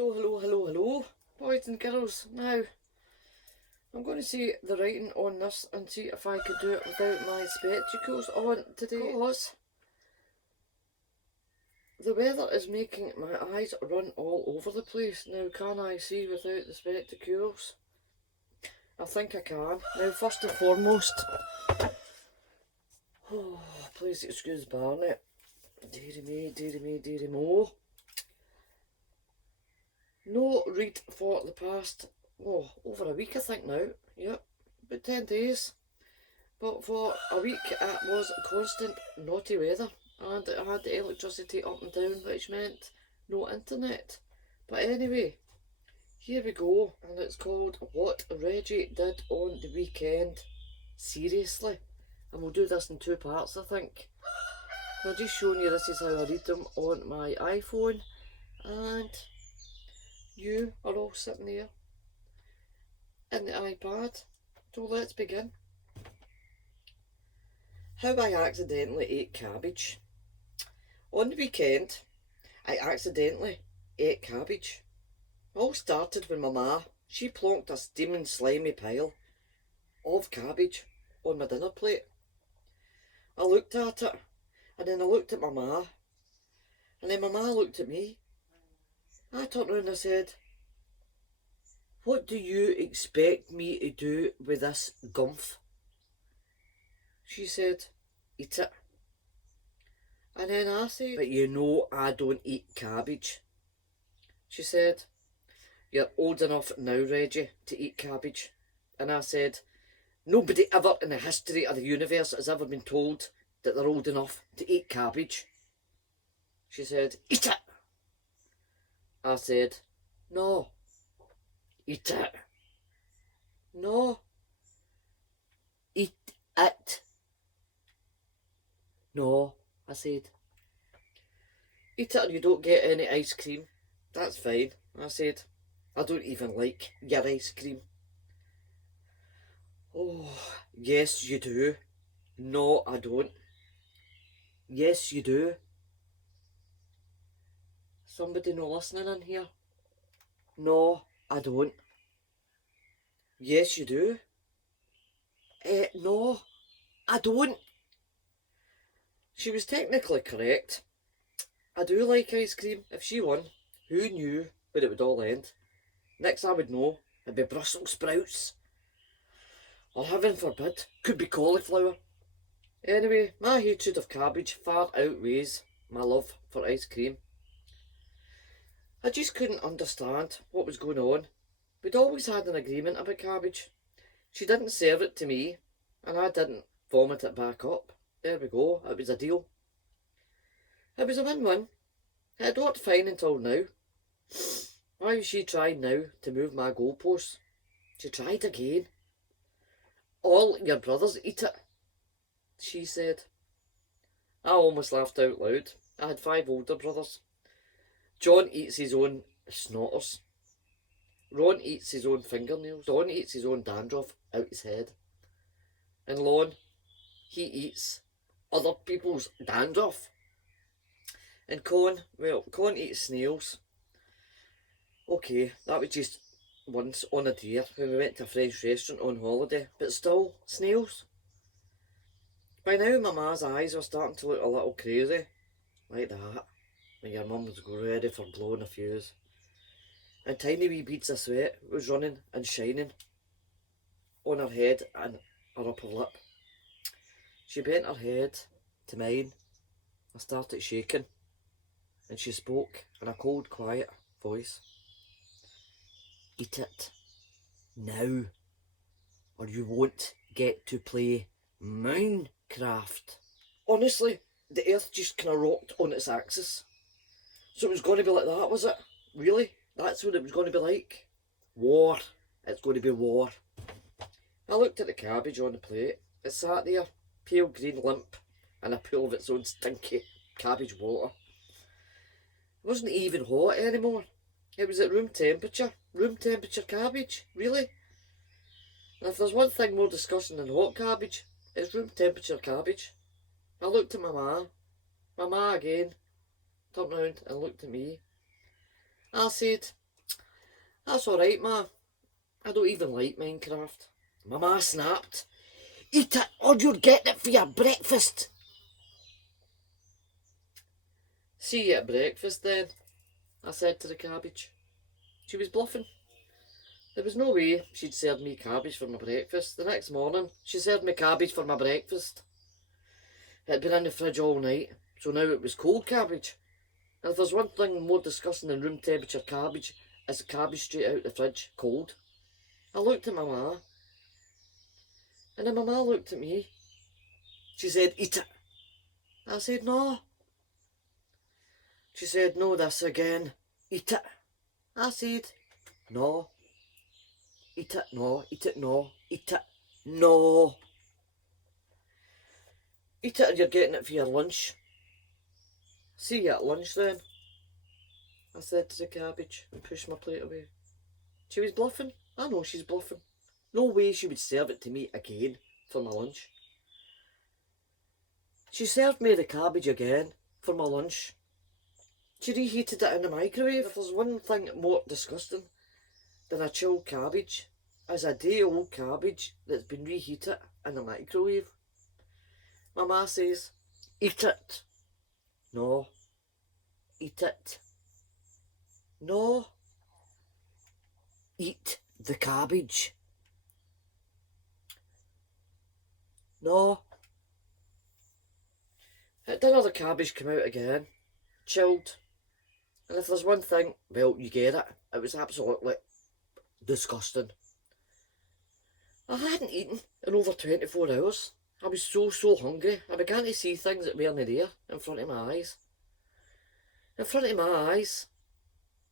Hello, boys and girls. Now, I'm going to see the writing on this and see if I could do it without my spectacles on today, because the weather is making my eyes run all over the place. Now, can I see without the spectacles? I think I can. Now, first and foremost, please excuse Barnett. Deary mo. No read for the past, over a week I think now. Yep, about 10 days. But for a week it was constant naughty weather, and it had the electricity up and down, which meant no internet. But anyway, here we go, and it's called What Reggie Did on the Weekend. Seriously. And we'll do this in 2 parts, I think. I'm just showing you this is how I read them on my iPhone, and you are all sitting there in the iPad. So let's begin. How I accidentally ate cabbage. On the weekend, I accidentally ate cabbage. It all started when my ma, she plonked a steaming slimy pile of cabbage on my dinner plate. I looked at it, and then I looked at my ma, and then my ma looked at me. I turned around and I said, "What do you expect me to do with this gumph?" She said, "Eat it." And then I said, "But you know I don't eat cabbage." She said, "You're old enough now, Reggie, to eat cabbage." And I said, "Nobody ever in the history of the universe has ever been told that they're old enough to eat cabbage." She said, "Eat it." I said, "No." "Eat it." "No." "Eat it." "No," I said. "Eat it or you don't get any ice cream." "That's fine," I said. "I don't even like your ice cream." "Oh, yes you do." "No, I don't." "Yes you do." Somebody no listening in here? "No, I don't." "Yes you do." "No, I don't." She was technically correct. I do like ice cream. If she won, who knew where it would all end? Next I would know, it'd be Brussels sprouts. Or heaven forbid, could be cauliflower. Anyway, my hatred of cabbage far outweighs my love for ice cream. I just couldn't understand what was going on. We'd always had an agreement about cabbage. She didn't serve it to me, and I didn't vomit it back up. There we go, it was a deal. It was a win-win. It had worked fine until now. Why was she trying now to move my goalposts? She tried again. "All your brothers eat it," she said. I almost laughed out loud. I had 5 older brothers. John eats his own snotters. Ron eats his own fingernails. Don eats his own dandruff out his head. And Lon, he eats other people's dandruff. And Con eats snails. Okay, that was just once on a dare when we went to a French restaurant on holiday, but still, snails. By now my ma's eyes were starting to look a little crazy, like that, when your mum was ready for blowing a fuse. And tiny wee beads of sweat was running and shining on her head and her upper lip. She bent her head to mine. I started shaking, and she spoke in a cold, quiet voice. "Eat it now, or you won't get to play Minecraft." Honestly, the earth just kind of rocked on its axis. So it was going to be like that, was it? Really? That's what it was going to be like? War. It's going to be war. I looked at the cabbage on the plate. It sat there, pale green limp, in a pool of its own stinky cabbage water. It wasn't even hot anymore. It was at room temperature. Room temperature cabbage, really? And if there's one thing more disgusting than hot cabbage, it's room temperature cabbage. I looked at my ma again, turned round and looked at me. I said, That's alright, Ma. I don't even like Minecraft. My ma snapped. Eat it or you're getting it for your breakfast. See you at breakfast then, I said to the cabbage. She was bluffing. There was no way she'd serve me cabbage for my breakfast. The next morning, she served me cabbage for my breakfast. It had been in the fridge all night, so now it was cold cabbage. And if there's one thing more disgusting than room temperature cabbage, it's cabbage straight out the fridge, cold. I looked at my ma, and then my ma looked at me. She said, eat it. I said, no. She said, no, this again. Eat it. I said, no. Eat it, no. Eat it, no. Eat it, no. Eat it or you're getting it for your lunch. See you at lunch then, I said to the cabbage and pushed my plate away. She was bluffing. I know she's bluffing. No way she would serve it to me again for my lunch. She served me the cabbage again for my lunch. She reheated it in the microwave. If there's one thing more disgusting than a chilled cabbage, is a day-old cabbage that's been reheated in the microwave. My ma says, eat it. No. Eat it. No. Eat the cabbage. No. At dinner the cabbage came out again, chilled. And if there's one thing, well, you get it. It was absolutely disgusting. I hadn't eaten in over 24 hours. I was so hungry. I began to see things that weren't there in front of my eyes. In front of my eyes.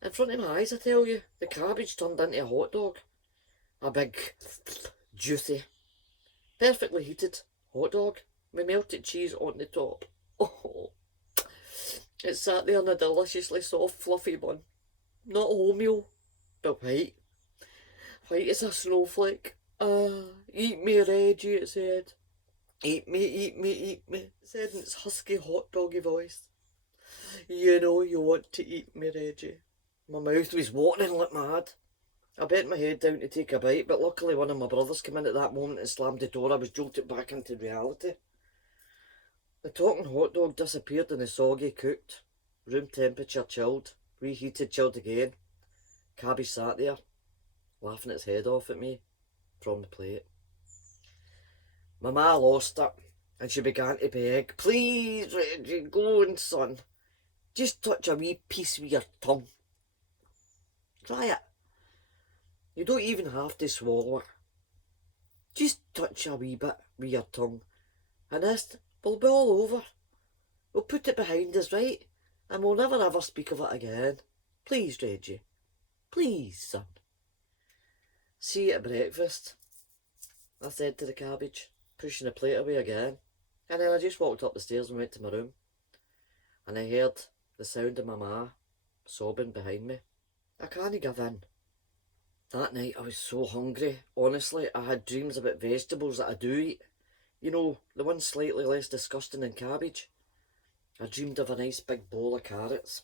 In front of my eyes, I tell you. The cabbage turned into a hot dog. A big, juicy, perfectly heated hot dog with melted cheese on the top. Oh, it sat there in a deliciously soft, fluffy bun. Not wholemeal, but white. White as a snowflake. Eat me, Reggie, it said. Eat me, eat me, eat me, it said in its husky, hot doggy voice. You know you want to eat me, Reggie. My mouth was watering like mad. I bent my head down to take a bite, but luckily one of my brothers came in at that moment and slammed the door. I was jolted back into reality. The talking hot dog disappeared in the soggy, cooked, room temperature chilled, reheated, chilled again. Cabbage sat there, laughing its head off at me from the plate. My ma lost it, and she began to beg, please, Reggie, go on, son. Just touch a wee piece with your tongue. Try it. You don't even have to swallow it. Just touch a wee bit with your tongue, and this will be all over. We'll put it behind us, right? And we'll never ever speak of it again. Please, Reggie. Please, son. See you at breakfast, I said to the cabbage, pushing the plate away again. And then I just walked up the stairs and went to my room. And I heard the sound of my ma sobbing behind me. I can't give in. That night I was so hungry. Honestly, I had dreams about vegetables that I do eat. You know, the ones slightly less disgusting than cabbage. I dreamed of a nice big bowl of carrots,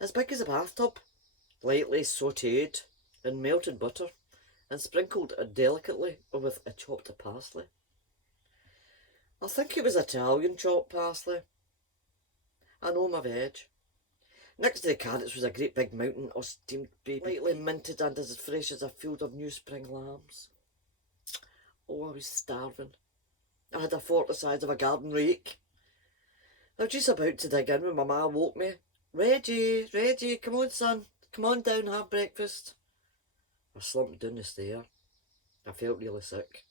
as big as a bathtub, lightly sautéed in melted butter and sprinkled delicately with a chopped parsley. I think it was Italian chopped parsley. I know my veg. Next to the carrots was a great big mountain of steamed bacon, lightly minted and as fresh as a field of new spring lambs. Oh, I was starving. I had a fork the size of a garden rake. I was just about to dig in when my ma woke me. Reggie, Reggie, come on son, come on down, have breakfast. I slumped down the stair. I felt really sick.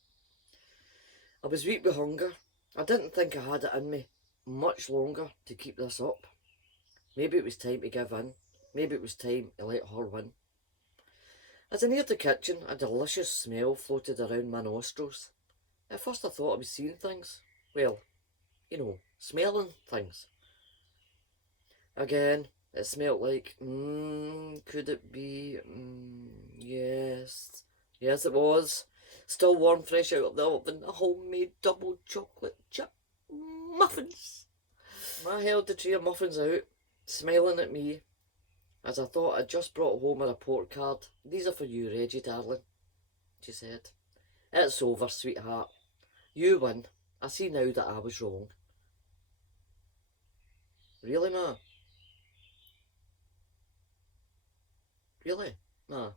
I was weak with hunger. I didn't think I had it in me much longer to keep this up. Maybe it was time to give in. Maybe it was time to let her win. As I neared the kitchen, a delicious smell floated around my nostrils. At first I thought I was seeing things. Well, you know, smelling things. Again, it smelled like, could it be? Yes. Yes, it was. Still warm, fresh out of the oven, a homemade double chocolate chip muffins. Ma held the tray of muffins out, smiling at me, as I thought I'd just brought home a report card. These are for you, Reggie, darling, she said. It's over, sweetheart. You win. I see now that I was wrong. Really, ma? Really? Nah.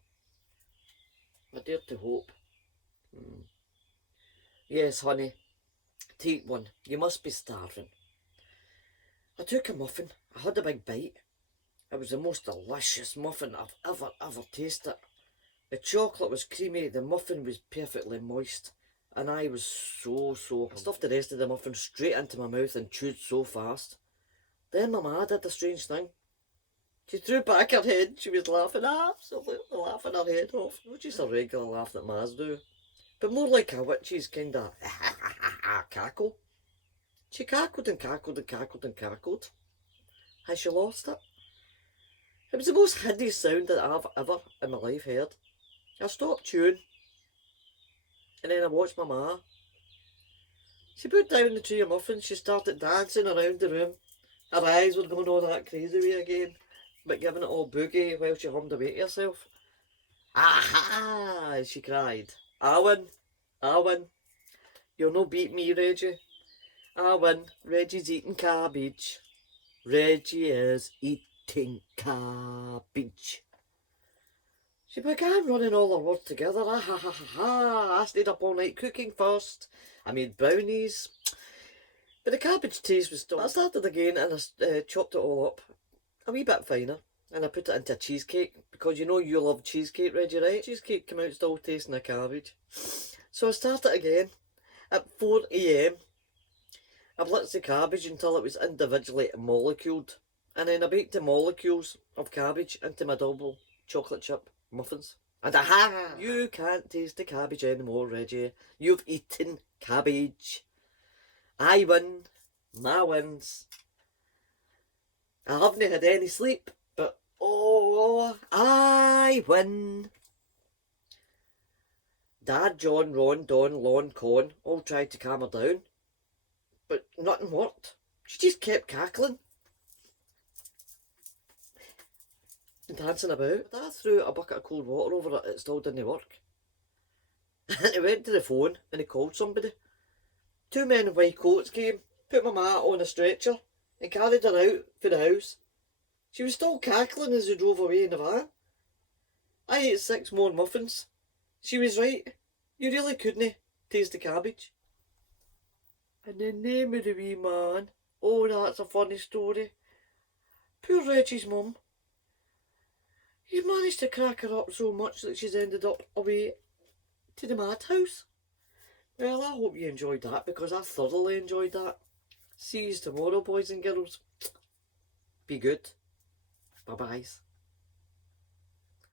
I dare to hope. Yes, honey. Take one. You must be starving. I took a muffin. I had a big bite. It was the most delicious muffin I've ever tasted. The chocolate was creamy, the muffin was perfectly moist, and I was so hungry. I stuffed the rest of the muffin straight into my mouth and chewed so fast. Then my ma did a strange thing. She threw back her head. She was laughing, absolutely laughing her head off. Not just a regular laugh that mas do, but more like a witch's kind of cackle. She cackled and cackled and cackled and cackled. Has she lost it? It was the most hideous sound that I've ever in my life heard. I stopped chewing, and then I watched my ma. She put down the tray of muffins. She started dancing around the room. Her eyes were going all that crazy way again, but giving it all boogie while she hummed away to herself. Aha! She cried. I win. I win. You'll no beat me, Reggie. I win. Reggie's eating cabbage. Reggie is eating cabbage. She began running all her words together. Ah ha ha ha ha. I stayed up all night cooking first. I made brownies. But the cabbage taste was still... I started again and I chopped it all up a wee bit finer. And I put it into a cheesecake. Because you know you love cheesecake, Reggie, right? Cheesecake came out still tasting of cabbage. So I started again. At 4 AM. I blitzed the cabbage until it was individually moleculed. And then I baked the molecules of cabbage into my double chocolate chip muffins. And aha! You can't taste the cabbage anymore, Reggie. You've eaten cabbage. I win. Ma wins. I haven't had any sleep, but oh, I win. Dad, John, Ron, Don, Lon, Con all tried to calm her down, but nothing worked. She just kept cackling and dancing about. Dad threw a bucket of cold water over it, it still didn't work. And he went to the phone and he called somebody. 2 men in white coats came, put my ma on a stretcher and carried her out for the house. She was still cackling as they drove away in the van. I ate 6 more muffins. She was right. You really couldn't taste the cabbage. And the name of the wee man. Oh, that's a funny story. Poor Reggie's mum. He's managed to crack her up so much that she's ended up away to the madhouse. Well, I hope you enjoyed that because I thoroughly enjoyed that. See you tomorrow, boys and girls. Be good. Bye-byes.